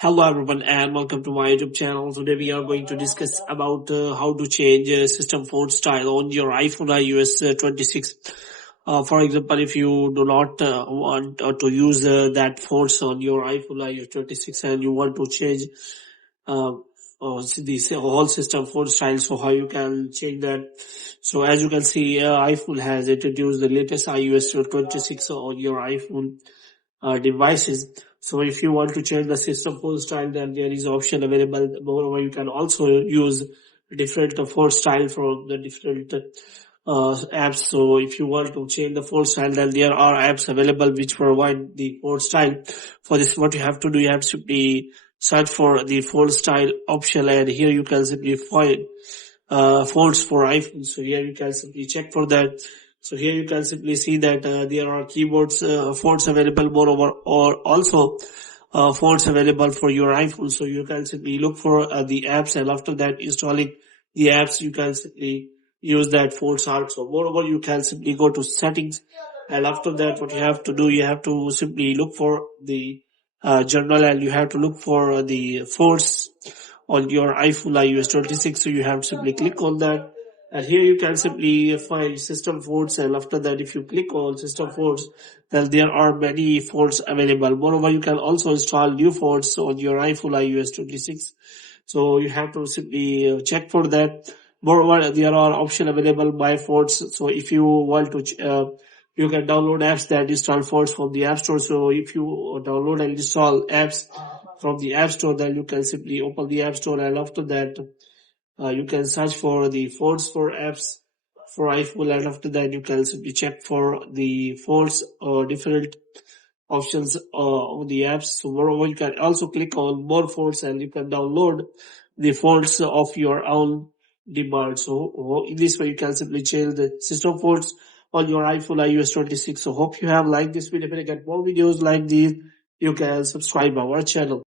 Hello everyone and welcome to my YouTube channel. Today we are going to discuss about how to change system font style on your iPhone iOS 26. For example, if you do not want to use that fonts on your iPhone iOS 26 and you want to change uh, the whole system font style, so how you can change that. So as you can see, iPhone has introduced the latest iOS 26 on your iPhone devices. So if you want to change the system font style, then there is option available. Moreover, you can also use different font style from the different apps. So if you want to change the font style, then there are apps available which provide the font style. For this, what you have to do, you have to simply search for the font style option, and here you can simply find fonts for iPhone. So here you can simply check for that. So here you can simply see that there are keyboards fonts available, moreover, or also fonts available for your iPhone. So you can simply look for the apps, and after that installing the apps, you can simply use that fonts also. Moreover, you can simply go to settings, and after that what you have to do, you have to simply look for the journal, and you have to look for the fonts on your iPhone iOS 26. So you have to simply click on that, and here you can simply find system fonts, and after that if you click on system fonts, then there are many fonts available. Moreover, you can also install new fonts on your iPhone iOS 26. So you have to simply check for that. Moreover, there are options available by fonts. So if you want to you can download apps that install fonts from the App Store. So if you download and install apps from the App Store, then you can simply open the App Store, and after that you can search for the fonts for apps for iPhone, and after that you can simply check for the fonts or different options on the apps. So moreover, you can also click on more fonts, and you can download the fonts of your own demand. So in this way you can simply change the system fonts on your iPhone iOS 26. So hope you have liked this video. If you get more videos like these, you can subscribe our channel.